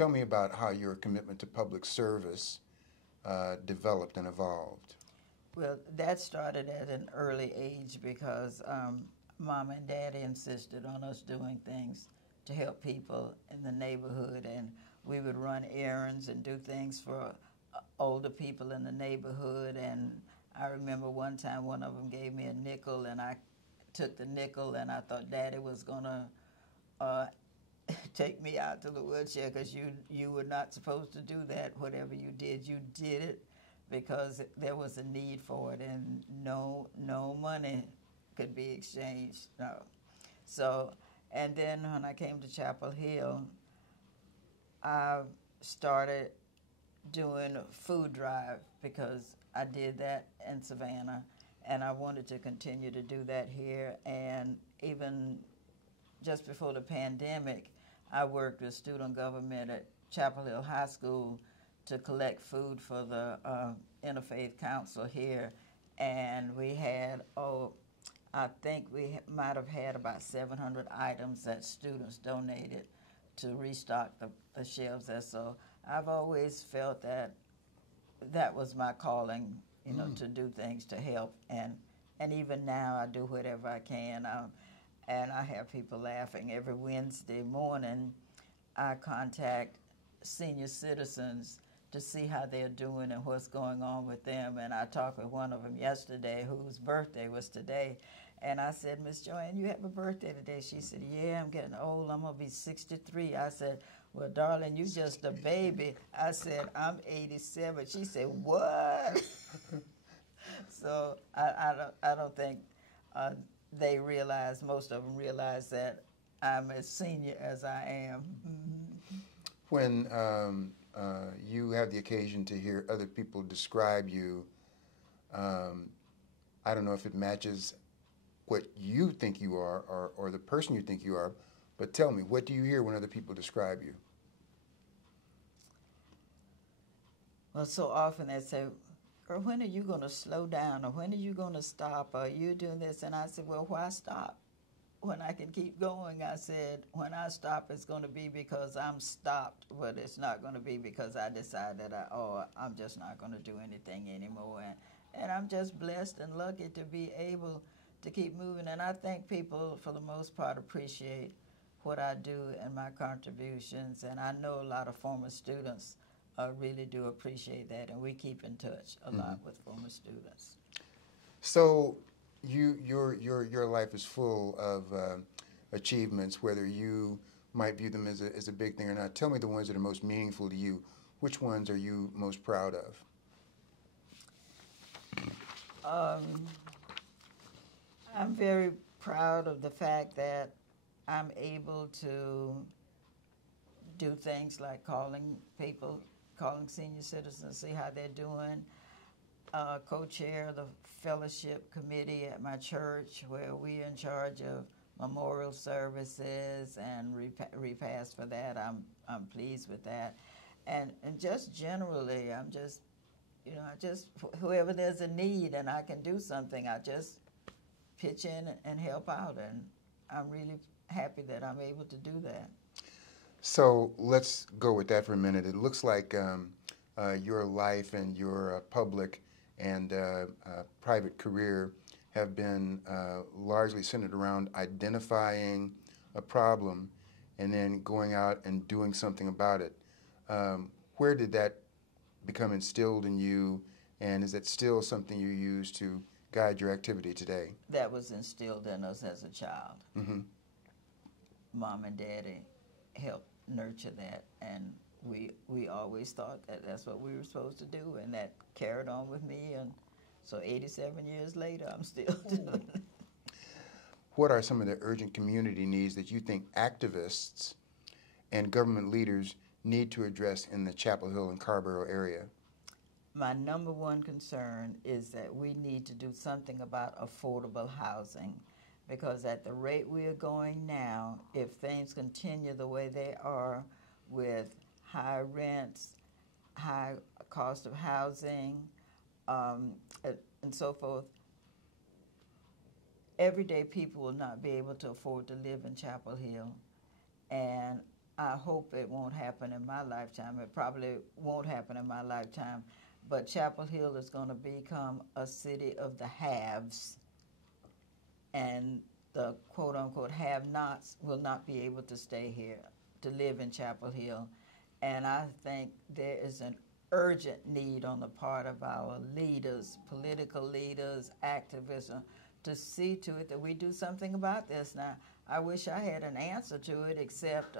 Tell me about how your commitment to public service developed and evolved. Well, that started at an early age because Mom and Daddy insisted on us doing things to help people in the neighborhood, and we would run errands and do things for older people in the neighborhood. And I remember one time one of them gave me a nickel, and I took the nickel, and I thought Daddy was gonna take me out to the woodshed, because you were not supposed to do that. Whatever you did it because there was a need for it, and no money could be exchanged. No. So, and then when I came to Chapel Hill, I started doing a food drive because I did that in Savannah, and I wanted to continue to do that here. And even just before the pandemic, I worked with student government at Chapel Hill High School to collect food for the Interfaith Council here. And we had, I think we might have had about 700 items that students donated to restock the shelves there. So I've always felt that that was my calling, you know, to do things to help. And even now I do whatever I can. And I have people laughing. Every Wednesday morning, I contact senior citizens to see how they're doing and what's going on with them. And I talked with one of them yesterday whose birthday was today. And I said, Miss Joanne, you have a birthday today? She said, yeah, I'm getting old. I'm going to be 63. I said, well, darling, you just a baby. I said, I'm 87. She said, what? So I don't think they realize, most of them realize that I'm as senior as I am. When you have the occasion to hear other people describe you, I don't know if it matches what you think you are or the person you think you are, but tell me, what do you hear when other people describe you? Well, so often they say, or when are you going to slow down, or when are you going to stop, or you doing this? And I said, well, why stop when I can keep going? I said, when I stop, it's going to be because I'm stopped, but it's not going to be because I decide that I'm just not going to do anything anymore. And I'm just blessed and lucky to be able to keep moving. And I think people, for the most part, appreciate what I do and my contributions. And I know a lot of former students really do appreciate that, and we keep in touch a lot with former students. So your life is full of achievements, whether you might view them as a big thing or not. Tell me the ones that are most meaningful to you. Which ones are you most proud of? I'm very proud of the fact that I'm able to do things like calling senior citizens, see how they're doing. Co-chair the fellowship committee at my church, where we're in charge of memorial services and repast for that. I'm pleased with that. And just generally, I'm just, whoever there's a need and I can do something, I just pitch in and help out. And I'm really happy that I'm able to do that. So let's go with that for a minute. It looks like your life and your public and private career have been largely centered around identifying a problem and then going out and doing something about it. Where did that become instilled in you, and is that still something you use to guide your activity today? That was instilled in us as a child. Mm-hmm. Mom and Daddy helped nurture that, and we always thought that that's what we were supposed to do, and that carried on with me, and so 87 years later, I'm still doing it. What are some of the urgent community needs that you think activists and government leaders need to address in the Chapel Hill and Carrboro area? My number one concern is that we need to do something about affordable housing, because at the rate we are going now, if things continue the way they are with high rents, high cost of housing, and so forth, everyday people will not be able to afford to live in Chapel Hill. And I hope it won't happen in my lifetime. It probably won't happen in my lifetime. But Chapel Hill is going to become a city of the haves, and the quote-unquote have-nots will not be able to stay here, to live in Chapel Hill. And I think there is an urgent need on the part of our leaders, political leaders, activists, to see to it that we do something about this. Now, I wish I had an answer to it, except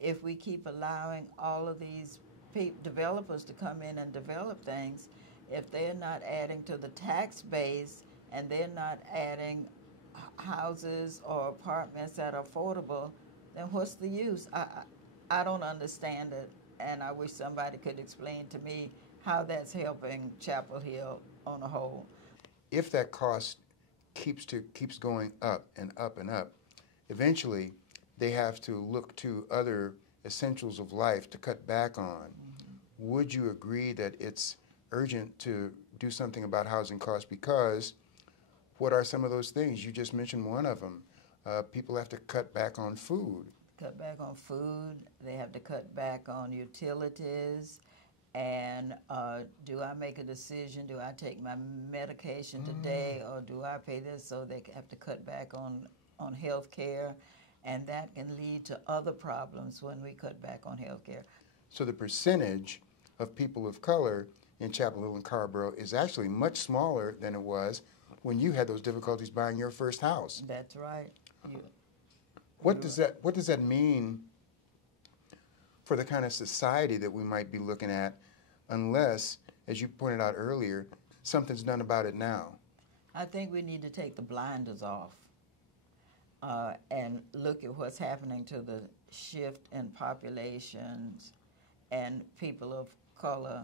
if we keep allowing all of these developers to come in and develop things, if they're not adding to the tax base and they're not adding houses or apartments that are affordable, then what's the use? I don't understand it, and I wish somebody could explain to me how that's helping Chapel Hill on a whole. If that cost keeps going up and up and up, eventually they have to look to other essentials of life to cut back on. Mm-hmm. Would you agree that it's urgent to do something about housing costs? Because what are some of those things? You just mentioned one of them. People have to cut back on food. Cut back on food. They have to cut back on utilities. And do I make a decision? Do I take my medication today, or do I pay this? So they have to cut back on health care. And that can lead to other problems when we cut back on health care. So the percentage of people of color in Chapel Hill and Carrboro is actually much smaller than it was when you had those difficulties buying your first house. That's right. What does that mean for the kind of society that we might be looking at, unless, as you pointed out earlier, something's done about it now? I think we need to take the blinders off and look at what's happening to the shift in populations and people of color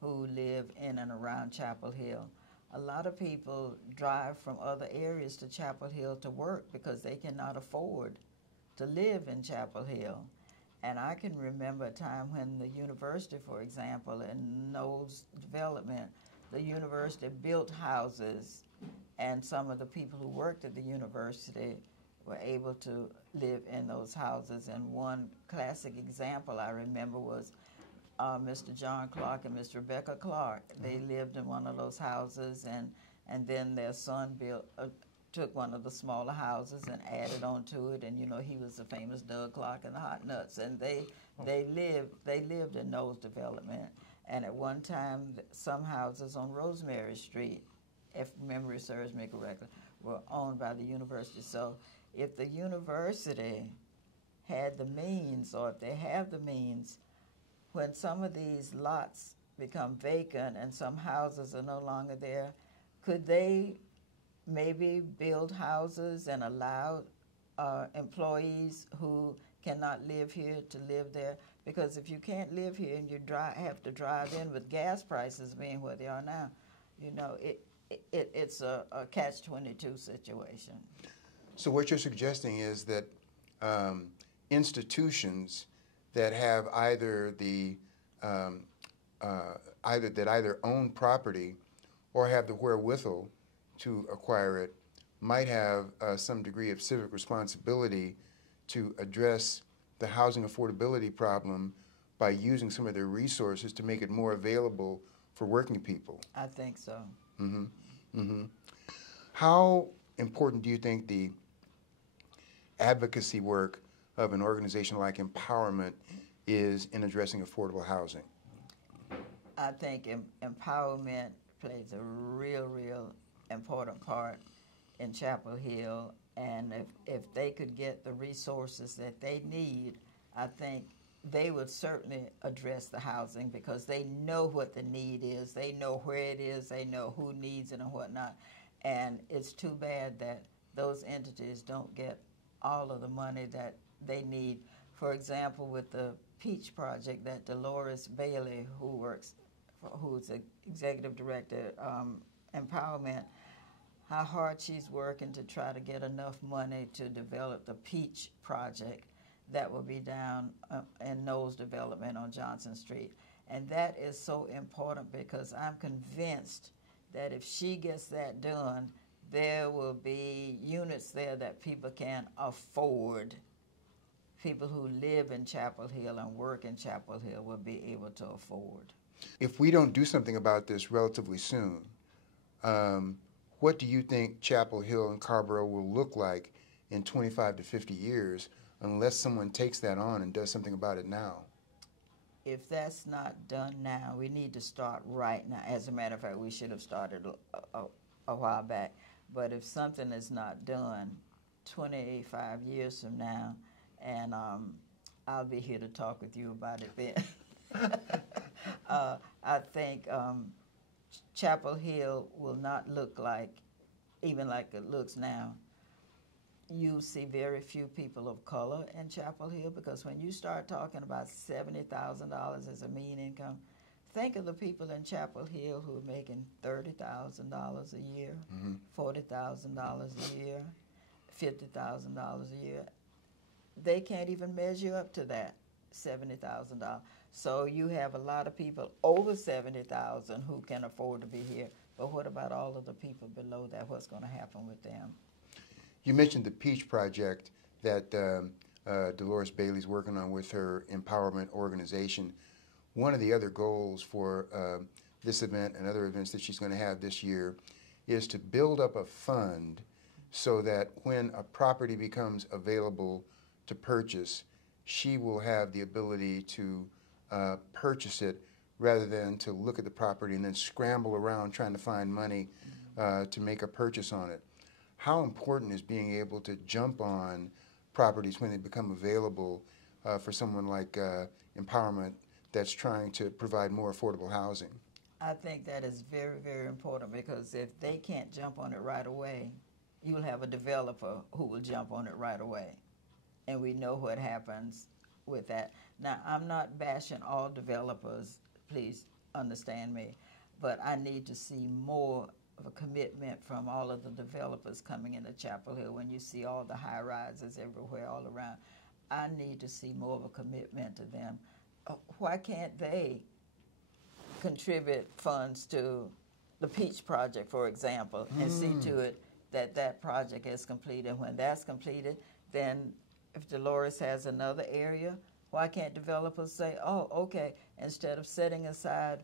who live in and around Chapel Hill. A lot of people drive from other areas to Chapel Hill to work because they cannot afford to live in Chapel Hill. And I can remember a time when the university, for example, in Knowles Development, the university built houses, and some of the people who worked at the university were able to live in those houses. And one classic example I remember was Mr. John Clark and Miss Rebecca Clark. They lived in one of those houses, and then their son took one of the smaller houses and added on to it, and he was the famous Doug Clark and the Hot Nuts, and they lived in Knowles Development. And at one time, some houses on Rosemary Street, if memory serves me correctly, were owned by the university. So if the university had the means, or if they have the means, when some of these lots become vacant and some houses are no longer there, could they maybe build houses and allow employees who cannot live here to live there? Because if you can't live here and you have to drive in with gas prices being where they are now, it's a catch-22 situation. So what you're suggesting is that institutions that have either own property or have the wherewithal to acquire it might have some degree of civic responsibility to address the housing affordability problem by using some of their resources to make it more available for working people. I think so. Mm-hmm. Mm-hmm. How important do you think the advocacy work of an organization like Empowerment is in addressing affordable housing? I think Empowerment plays a real important part in Chapel Hill, and if they could get the resources that they need, I think they would certainly address the housing, because they know what the need is, they know where it is, they know who needs it and whatnot. And it's too bad that those entities don't get all of the money that they need. For example, with the Peach Project that Dolores Bailey, who's the executive director, Empowerment, how hard she's working to try to get enough money to develop the Peach Project that will be down in Knowles Development on Johnson Street. And that is so important, because I'm convinced that if she gets that done, there will be units there that people can afford. people who live in Chapel Hill and work in Chapel Hill will be able to afford. If we don't do something about this relatively soon, what do you think Chapel Hill and Carrboro will look like in 25 to 50 years unless someone takes that on and does something about it now? If that's not done now, we need to start right now. As a matter of fact, we should have started a while back. But if something is not done 25 years from now, and I'll be here to talk with you about it then. I think Chapel Hill will not look even like it looks now. You see very few people of color in Chapel Hill, because when you start talking about $70,000 as a mean income, think of the people in Chapel Hill who are making $30,000 a year, $40,000 a year, $50,000 a year. They can't even measure up to that, $70,000. So you have a lot of people over $70,000 who can afford to be here. But what about all of the people below that? What's going to happen with them? You mentioned the Peach Project that Dolores Bailey's working on with her empowerment organization. One of the other goals for this event and other events that she's going to have this year is to build up a fund so that when a property becomes available to purchase, she will have the ability to purchase it rather than to look at the property and then scramble around trying to find money to make a purchase on it. How important is being able to jump on properties when they become available for someone like Empowerment that's trying to provide more affordable housing? I think that is very, very important, because if they can't jump on it right away, you'll have a developer who will jump on it right away. And we know what happens with that. Now, I'm not bashing all developers, please understand me, but I need to see more of a commitment from all of the developers coming into Chapel Hill. When you see all the high rises everywhere all around, I need to see more of a commitment to them. Why can't they contribute funds to the Peach Project, for example, and see to it that that project is completed? When that's completed, then if Dolores has another area, why can't developers say, oh, okay, instead of setting aside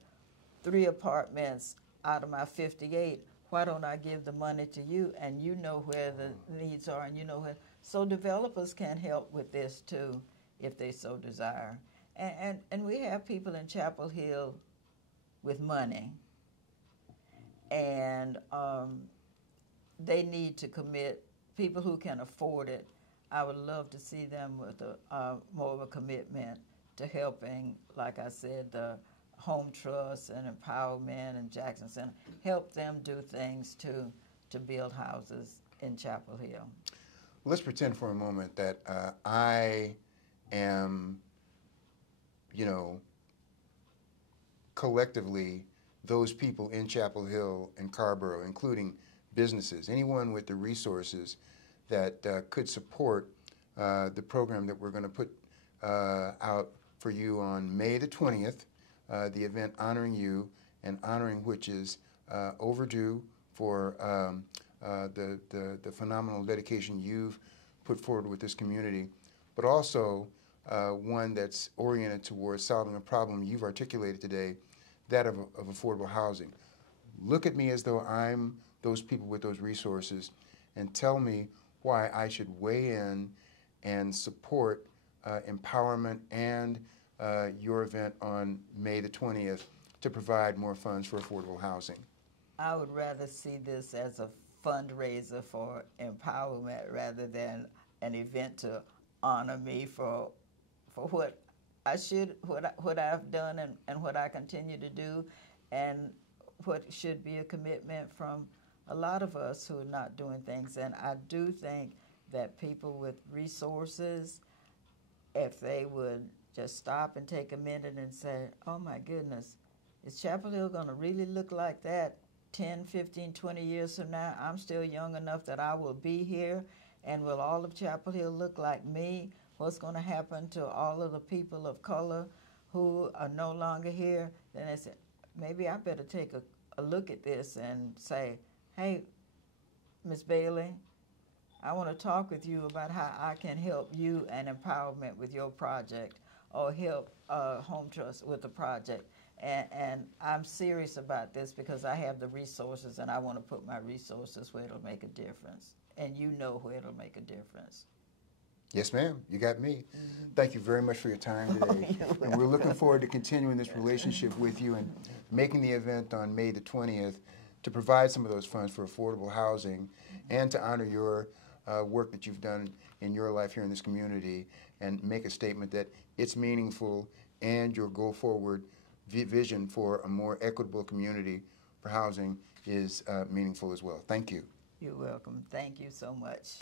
3 apartments out of my 58, why don't I give the money to you, and you know where the needs are, and you know where. So developers can help with this too, if they so desire. And we have people in Chapel Hill with money, and they need to commit. People who can afford it, I would love to see them with more of a commitment to helping, like I said, the Home Trust and Empowerment and Jackson Center, help them do things to build houses in Chapel Hill. Let's pretend for a moment that I am, collectively those people in Chapel Hill and Carrboro, including businesses, anyone with the resources that could support the program that we're going to put out for you on May the 20th. The event honoring you and honoring which is overdue for the phenomenal dedication you've put forward with this community, but also one that's oriented towards solving a problem you've articulated today, that of affordable housing. Look at me as though I'm those people with those resources, and tell me why I should weigh in and support Empowerment and your event on May the 20th to provide more funds for affordable housing. I would rather see this as a fundraiser for empowerment rather than an event to honor me for what I should, what I've done and what I continue to do, and what should be a commitment from a lot of us who are not doing things. And I do think that people with resources, if they would just stop and take a minute and say, oh my goodness, is Chapel Hill going to really look like that 10, 15, 20 years from now? I'm still young enough that I will be here, and will all of Chapel Hill look like me? What's going to happen to all of the people of color who are no longer here? Then they said, maybe I better take a look at this and say, hey, Ms. Bailey, I want to talk with you about how I can help you and empowerment with your project, or help Home Trust with the project. And I'm serious about this because I have the resources, and I want to put my resources where it'll make a difference. And you know where it'll make a difference. Yes, ma'am. You got me. Thank you very much for your time today. And we're looking forward to continuing this relationship with you and making the event on May the 20th to provide some of those funds for affordable housing and to honor your work that you've done in your life here in this community and make a statement that it's meaningful and your go forward vision for a more equitable community for housing is meaningful as well. Thank you. You're welcome. Thank you so much.